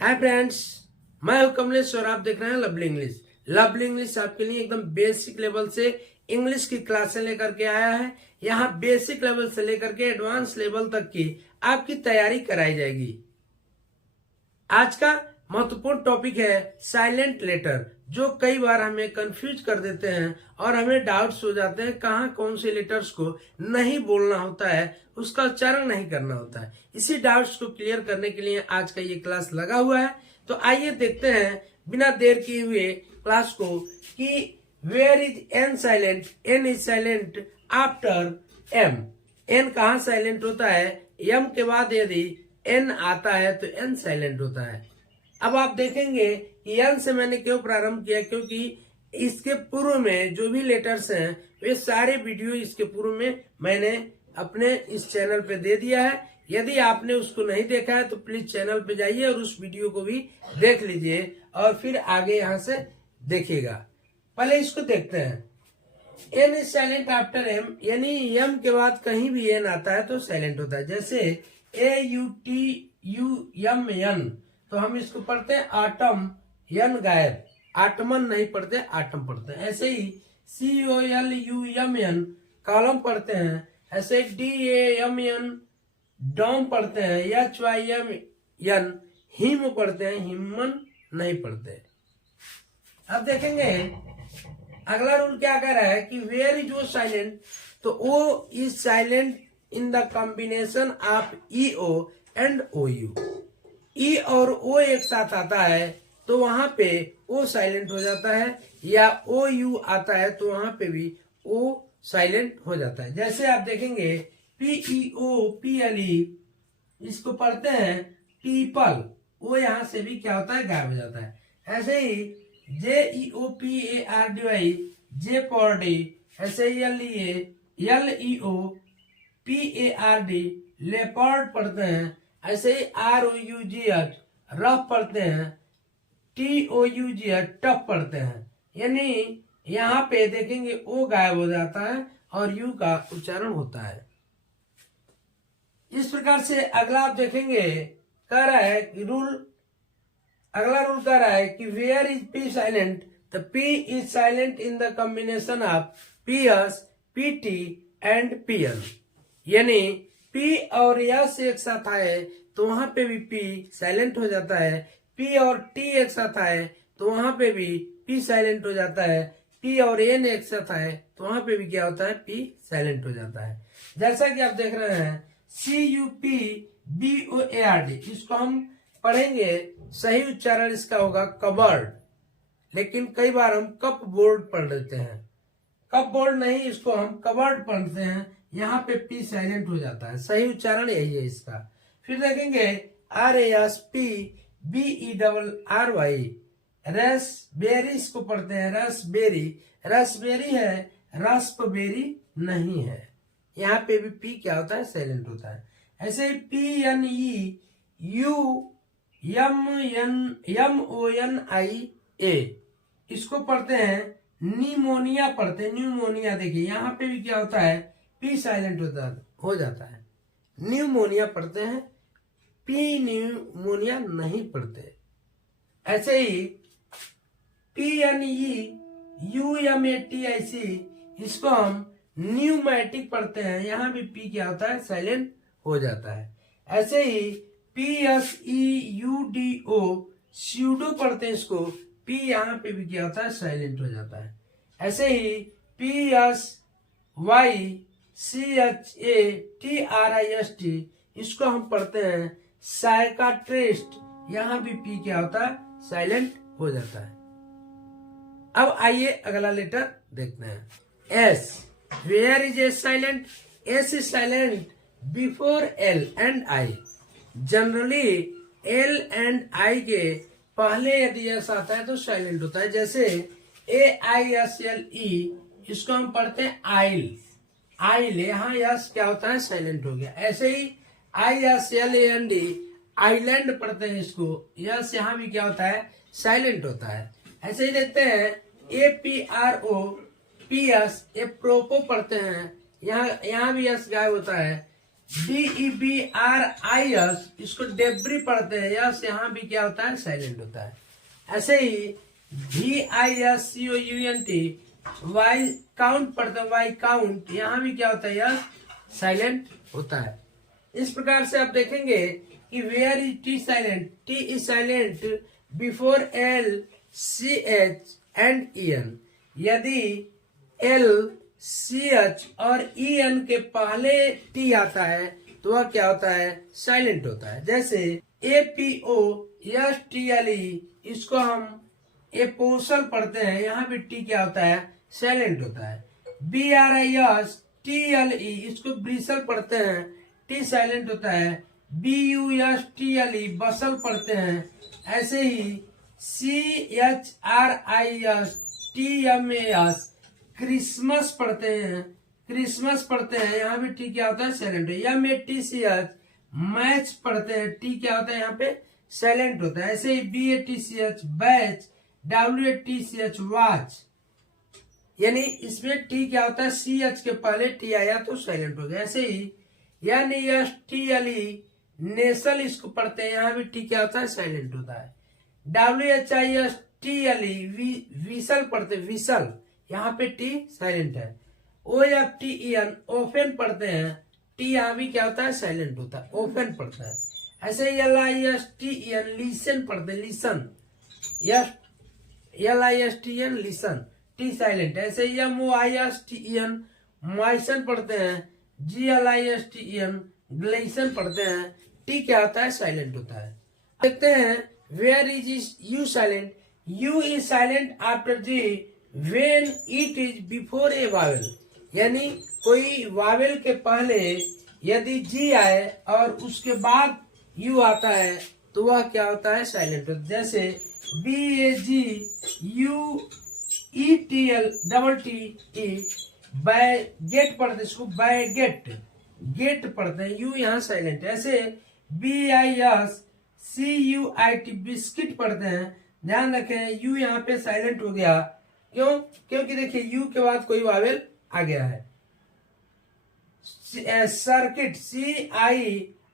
Hi friends, मैं हूं कमलेश और आप देख रहे हैं लवली इंग्लिश। लवली इंग्लिश आपके लिए एकदम बेसिक लेवल से इंग्लिश की क्लासें लेकर के आया है। यहाँ बेसिक लेवल से लेकर के एडवांस लेवल तक की आपकी तैयारी कराई जाएगी। आज का महत्वपूर्ण टॉपिक है साइलेंट लेटर, जो कई बार हमें कंफ्यूज कर देते हैं और हमें डाउट्स हो जाते हैं कहाँ कौन से लेटर्स को नहीं बोलना होता है, उसका उच्चारण नहीं करना होता है। इसी डाउट्स को क्लियर करने के लिए आज का ये क्लास लगा हुआ है। तो आइए देखते हैं बिना देर किए हुए क्लास को कि where is N silent. N is silent after M. N कहाँ साइलेंट होता है? एम के बाद यदि एन आता है तो एन साइलेंट होता है। अब आप देखेंगे कि एन से मैंने क्यों प्रारंभ किया, क्योंकि इसके पूर्व में जो भी लेटर्स हैं वे सारे वीडियो इसके पूर्व में मैंने अपने इस चैनल पे दे दिया है। यदि आपने उसको नहीं देखा है तो प्लीज चैनल पे जाइए और उस वीडियो को भी देख लीजिए और फिर आगे यहाँ से देखिएगा। पहले इसको देखते हैं। N is silent after M, यानी एम के बाद कहीं भी एन आता है तो साइलेंट होता है। जैसे AUTUMN, तो हम इसको पढ़ते हैं आटम, यन गायब, आटमन नहीं पढ़ते, आटम पढ़ते हैं। ऐसे ही COLUMN कॉलम पढ़ते हैं। ऐसे DAMN डॉम पढ़ते हैं। HYMN हिम पढ़ते हैं, हिमन नहीं पढ़ते। अब देखेंगे अगला रूल क्या कह रहा है कि वेयर इज ओ साइलेंट, तो O is silent in the combination of EO and OU। E और ओ एक साथ आता है तो वहां पे ओ साइलेंट हो जाता है, या OU आता है तो वहां पे भी ओ साइलेंट हो जाता है। जैसे आप देखेंगे PEOPLE, इसको पढ़ते हैं पीपल, वो यहां से भी क्या होता है, गायब हो जाता है। ऐसे ही JEOPARDY, जेपॉर्डी, ऐसे LEOPARD लेपर्ड पढ़ते हैं। ऐसे ही ROUGH रफ पढ़ते हैं। TOUGH टफ पढ़ते हैं। यानी यहाँ पे देखेंगे ओ गायब हो जाता है और यू का उच्चारण होता है। इस प्रकार से अगला आप देखेंगे कह रहा है कि अगला रूल कह रहा है कि where is P silent, the P is silent in the combination of PS, PT and PN। यानी P और S एक साथ आए तो वहां पे भी P साइलेंट हो जाता है। P और T एक साथ आए तो वहां पे भी P साइलेंट हो जाता है। P और N एक साथ आए तो वहां पे भी क्या होता है, P साइलेंट हो जाता है। जैसा कि आप देख रहे हैं CUPBOARD, इसको हम पढ़ेंगे, सही उच्चारण इसका होगा कबर्ड, लेकिन कई बार हम कप बोर्ड पढ़ लेते हैं। कप बोर्ड नहीं, इसको हम कबर्ड पढ़ते हैं। यहाँ पे P साइलेंट हो जाता है, सही उच्चारण यही है इसका। फिर देखेंगे RASPBERRY, रसबेरी, इसको पढ़ते हैं रसबेरी। रसबेरी है, रस्पबेरी नहीं है। यहाँ पे भी P क्या होता है, साइलेंट होता है। ऐसे ही PNEUMONIA, इसको पढ़ते हैं निमोनिया पढ़ते हैं, न्यूमोनिया। देखिए यहाँ पे भी क्या होता है, P साइलेंट हो जाता है। न्यूमोनिया पढ़ते हैं, P न्यूमोनिया नहीं पढ़ते। ऐसे ही PNEUMATIC, इसको हम न्यूमैटिक पढ़ते हैं। यहाँ भी P क्या होता है, साइलेंट हो जाता है। ऐसे ही PSEUDO स्यूडो पढ़ते हैं, इसको P यहाँ पे भी क्या होता है, साइलेंट हो जाता है। ऐसे ही PSYCHATRIST, इसको हम पढ़ते हैं साइकाट्रिस्ट। यहाँ भी P क्या होता है, साइलेंट हो जाता है। अब आइए अगला लेटर देखते हैं। S, where is S silent? S is silent before L and I। Generally L and I के पहले यदि S आता है तो साइलेंट होता है। जैसे AISLE, इसको हम पढ़ते हैं आइल, आइल, यहाँ यस क्या होता है, साइलेंट हो गया। ऐसे ही ISLAND आइलैंड पढ़ते हैं, इसको यस यहाँ भी क्या होता है, साइलेंट होता है। ऐसे ही देखते हैं APROPS, एप्रोपो पढ़ते हैं, यहाँ भी यस गायब होता है। DEBRIS, इसको डेब्री पढ़ते हैं, यस यहाँ भी क्या होता है, साइलेंट होता है। ऐसे ही VISCOUNT, वाई काउंट पढ़ते हैं, वाई काउंट, यहाँ भी क्या होता है, यस साइलेंट होता है। इस प्रकार से आप देखेंगे कि where is T silent, T is silent before L, CH and EN। यदि L, CH और EN के पहले T आता है तो वह क्या होता है, साइलेंट होता है। जैसे APO, STLE, इसको हम एपोसल पढ़ते हैं, यहाँ भी T क्या होता है, साइलेंट होता है। BRIS, TLE, इसको ब्रिसल पढ़ते हैं, T साइलेंट होता है। BUSTLE, बसल पढ़ते हैं। ऐसे ही CHRIS, TMAS, क्रिसमस पढ़ते हैं, क्रिसमस पढ़ते हैं, यहाँ भी टी क्या होता है, साइलेंट है। MATCH, मैच पढ़ते हैं, टी क्या होता है, यहाँ पे साइलेंट होता है। ऐसे ही BATCH, बैच, WATCH, वॉच, यानी इसमें टी क्या होता है, CH के पहले टी आया तो साइलेंट हो गया। ऐसे ही NESTLE, नेसल, इसको पढ़ते हैं, यहाँ भी टी क्या होता है, साइलेंट होता है। WHISTLE, विसल पढ़ते हैं, विसल, यहाँ पे टी साइलेंट है। OFTEN, ओफेन पढ़ते हैं, टी यहाँ भी क्या होता है, साइलेंट होता है, ओफेन पढ़ता है। ऐसे LISTEN, लिसन पढ़ते हैं, listen, LISTN, listen, T silent है। ऐसे MOISTEN, मॉइसन पढ़ते हैं। GLISTEN, ग्लेसन पढ़ते हैं, टी क्या होता है, साइलेंट होता है। देखते हैं where is U silent, U is silent after G when it is before a vowel, यानी कोई वावेल के पहले यदि जी आए और उसके बाद यू आता है तो वह क्या होता है, साइलेंट होता है। जैसे BAGUETL, बैगेट पढ़ते, इसको बैगेट, गेट पढ़ते हैं, यू यहाँ साइलेंट है। ऐसे BISCUIT, बिस्किट पढ़ते हैं, ध्यान रखें यू यहाँ पे साइलेंट हो गया, क्यों, क्योंकि देखिए यू के बाद कोई वावेल आ गया है। सर्किट,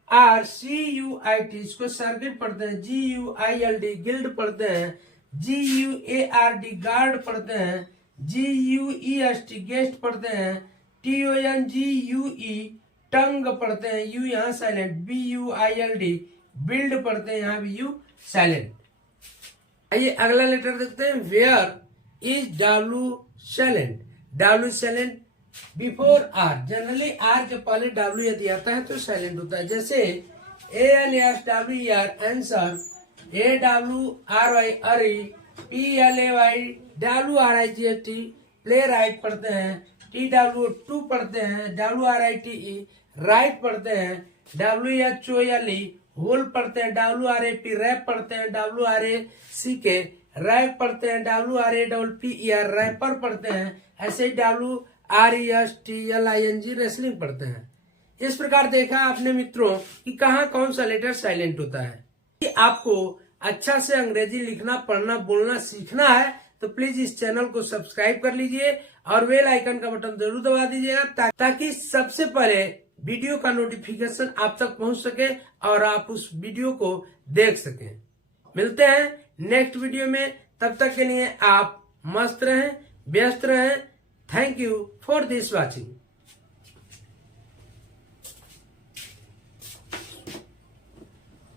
CIRCUIT, इसको सर्किट पढ़ते हैं। GUILD, गिल्ड पढ़ते हैं। GUARD, गार्ड पढ़ते हैं। GUEST, गेस्ट पढ़ते हैं। TONGUE, टंग पढ़ते हैं, यू यहाँ साइलेंट। BUILD, बिल्ड पढ़ते हैं, यहाँ भी यू साइलेंट। आइए अगला लेटर देखते हैं, where is W silent, W silent before R, generally R के पहले W यदि आता है तो साइलेंट होता है। जैसे ANSWER, आंसर, AWRY, अरी, PLAY, WRIGHT, प्ले राइट पढ़ते हैं। TW2 पढ़ते हैं। WRITE, राइट पढ़ते हैं। WHOLE, होल पढ़ते हैं। WRAP, रैप पढ़ते हैं। WRACK, रैप पढ़ते हैं। WRAPPER, रैपर पढ़ते हैं। ऐसे ही WRESTLING, रेसलिंग पढ़ते हैं। इस प्रकार देखा आपने मित्रों कि कहाँ कौन सा लेटर साइलेंट होता है। कि आपको अच्छा से अंग्रेजी लिखना, पढ़ना, बोलना सीखना है तो प्लीज इस चैनल को सब्सक्राइब कर लीजिए और बेल आइकन का बटन जरूर दबा दीजिएगा ताकि सबसे पहले वीडियो का नोटिफिकेशन आप तक पहुंच सके और आप उस वीडियो को देख सकें। मिलते हैं नेक्स्ट वीडियो में, तब तक के लिए आप मस्त रहें, व्यस्त रहें। Thank you for this watching.